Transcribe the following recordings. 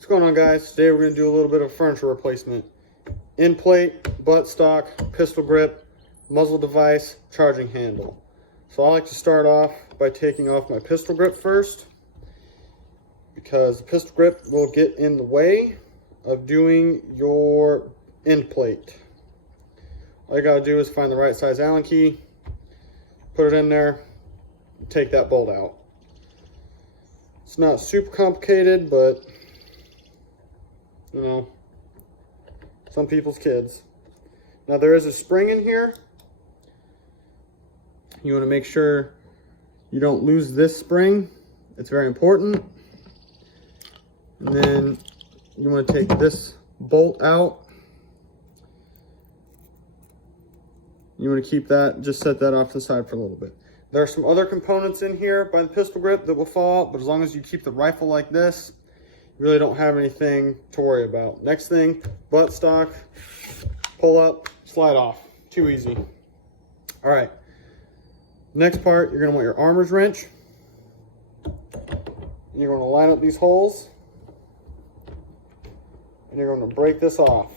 What's going on, guys? Today we're going to do a little bit of furniture replacement. End plate, buttstock, pistol grip, muzzle device, charging handle. So I like to start off by taking off my pistol grip first, because the pistol grip will get in the way of doing your end plate. All you gotta do is find the right size Allen key, put it in there, take that bolt out. It's not super complicated, but you know, some people's kids. Now there is a spring in here. You want to make sure you don't lose this spring. It's very important. And then you want to take this bolt out. You want to keep that, just set that off to the side for a little bit. There are some other components in here by the pistol grip that will fall out, but as long as you keep the rifle like this, you really don't have anything to worry about. Next thing, buttstock, pull up, slide off. Too easy. All right. Next part, you're going to want your armor's wrench. You're going to line up these holes, and you're going to break this off.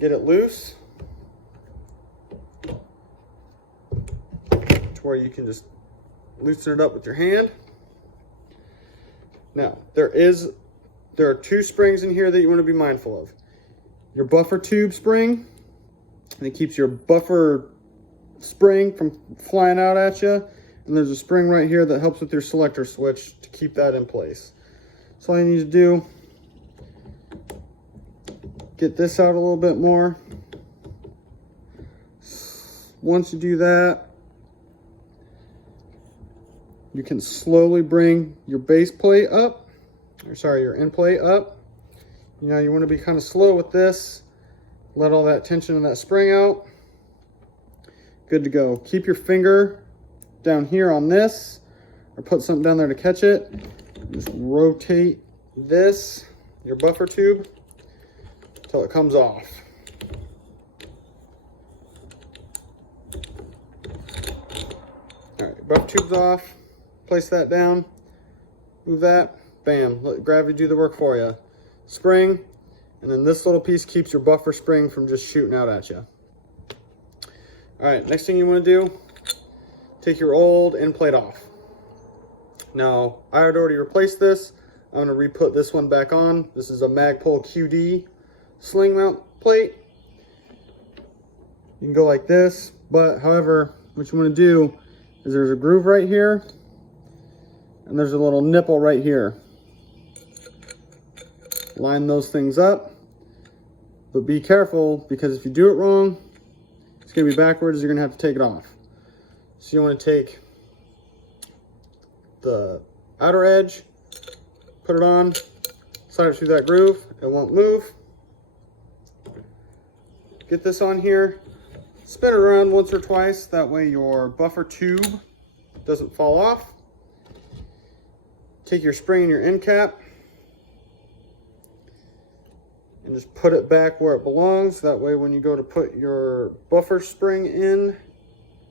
Get it loose to where you can just loosen it up with your hand. Now, there are two springs in here that you want to be mindful of. Your buffer tube spring, and it keeps your buffer spring from flying out at you. And there's a spring right here that helps with your selector switch to keep that in place. So all you need to do, get this out a little bit more. Once you do that, you can slowly bring your base plate up, your end plate up. You know, you want to be kind of slow with this. Let all that tension in that spring out. Good to go. Keep your finger down here on this, or put something down there to catch it. Just rotate this, your buffer tube, until it comes off. All right, buffer tube's off. Place that down, move that, bam, let gravity do the work for you. Spring, and then this little piece keeps your buffer spring from just shooting out at you. All right, next thing you want to do, take your old end plate off. Now, I had already replaced this. I'm going to re-put this one back on. This is a Magpul QD sling mount plate. You can go like this, but however, what you want to do is there's a groove right here, and there's a little nipple right here. Line those things up, but be careful, because if you do it wrong, it's going to be backwards. You're going to have to take it off. So you want to take the outer edge, put it on, slide it through that groove. It won't move. Get this on here, spin it around once or twice. That way your buffer tube doesn't fall off. Take your spring and your end cap and just put it back where it belongs. That way when you go to put your buffer spring in,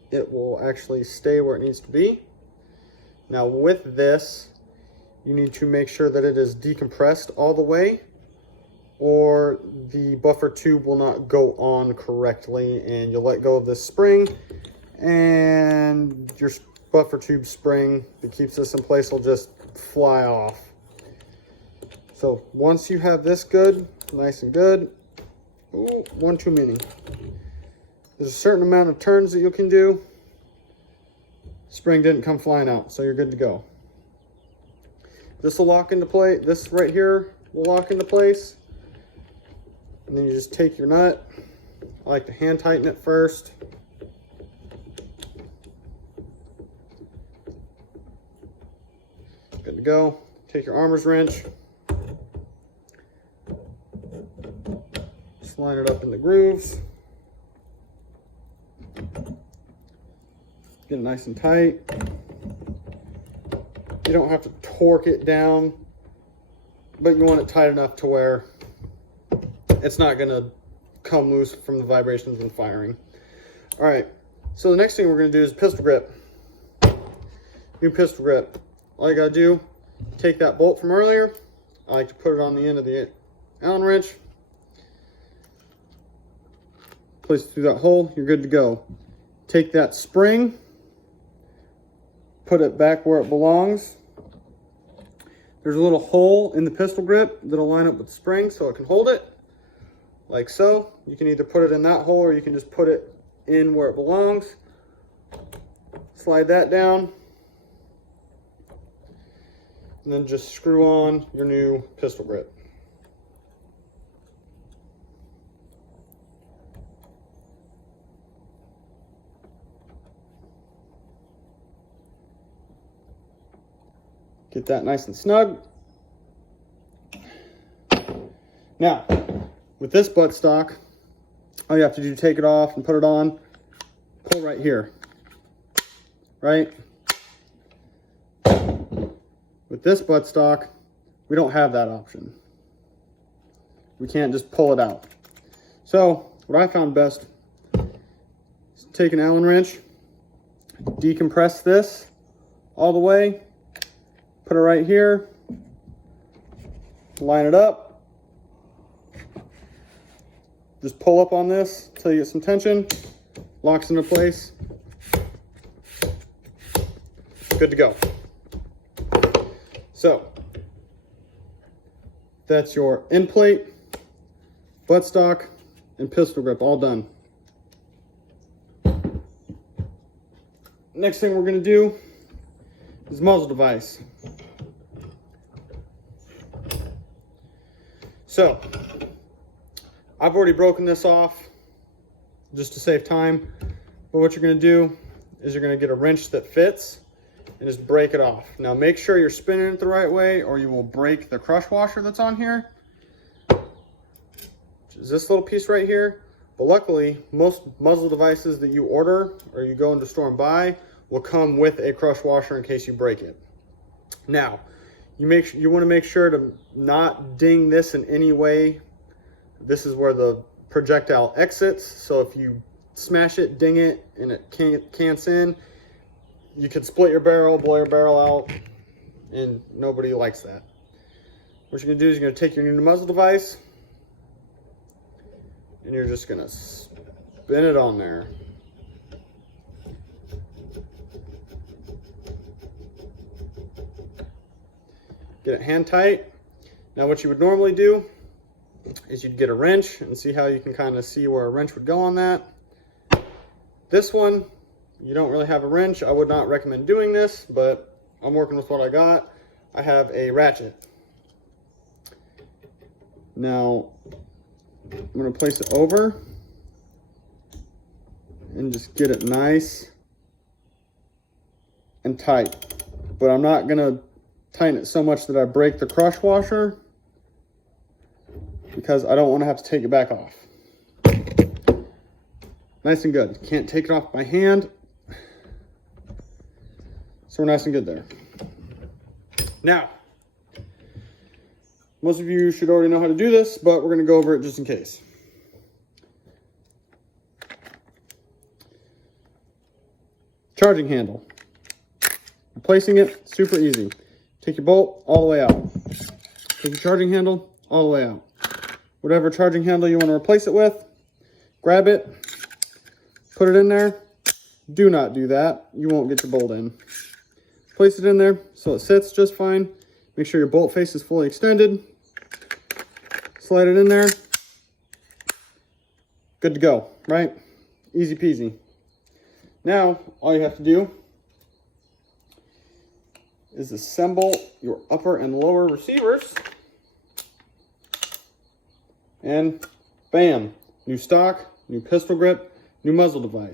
it will actually stay where it needs to be. Now with this, you need to make sure that it is decompressed all the way, or the buffer tube will not go on correctly, and you'll let go of this spring, and your buffer tube spring that keeps this in place will just fly off. So once you have this good, nice and good, ooh, one too many. There's a certain amount of turns that you can do. Spring didn't come flying out, so you're good to go. This will lock into place. This right here will lock into place. And then you just take your nut. I like to hand tighten it first. Good to go. Take your armor's wrench. Just line it up in the grooves. Get it nice and tight. You don't have to torque it down, but you want it tight enough to where it's not going to come loose from the vibrations when firing. All right, so the next thing we're going to do is pistol grip. New pistol grip. All you got to do, take that bolt from earlier. I like to put it on the end of the Allen wrench. Place it through that hole, you're good to go. Take that spring, put it back where it belongs. There's a little hole in the pistol grip that'll line up with the spring so it can hold it, like so. You can either put it in that hole or you can just put it in where it belongs. Slide that down, and then just screw on your new pistol grip. Get that nice and snug. Now, with this buttstock, all you have to do is take it off and put it on. Pull right here, right? With this buttstock, we don't have that option. We can't just pull it out. So, what I found best is take an Allen wrench, decompress this all the way, put it right here, line it up, just pull up on this until you get some tension, locks into place, good to go. So, that's your end plate, buttstock, and pistol grip all done. Next thing we're going to do is muzzle device. So, I've already broken this off just to save time, but what you're going to do is you're going to get a wrench that fits and just break it off. Now make sure you're spinning it the right way or you will break the crush washer that's on here. Which is this little piece right here. But luckily, most muzzle devices that you order or you go into store and buy will come with a crush washer in case you break it. Now, you want to make sure to not ding this in any way. This is where the projectile exits. So if you smash it, ding it, and it cants in, you could split your barrel, blow your barrel out, and nobody likes that. What you're going to do is you're going to take your new muzzle device, and you're just going to spin it on there. Get it hand tight. Now what you would normally do is you'd get a wrench and see how you can kind of see where a wrench would go on that. This one, you don't really have a wrench. I would not recommend doing this, but I'm working with what I got. I have a ratchet. Now, I'm going to place it over and just get it nice and tight. But I'm not going to tighten it so much that I break the crush washer because I don't want to have to take it back off. Nice and good. Can't take it off by hand. So we're nice and good there. Now, most of you should already know how to do this, but we're going to go over it just in case. Charging handle. Replacing it, super easy. Take your bolt all the way out. Take your charging handle all the way out. Whatever charging handle you want to replace it with, grab it, put it in there. Do not do that. You won't get your bolt in. Place it in there so it sits just fine. Make sure your bolt face is fully extended. Slide it in there. Good to go, right? Easy peasy. Now, all you have to do is assemble your upper and lower receivers. And bam, new stock, new pistol grip, new muzzle device.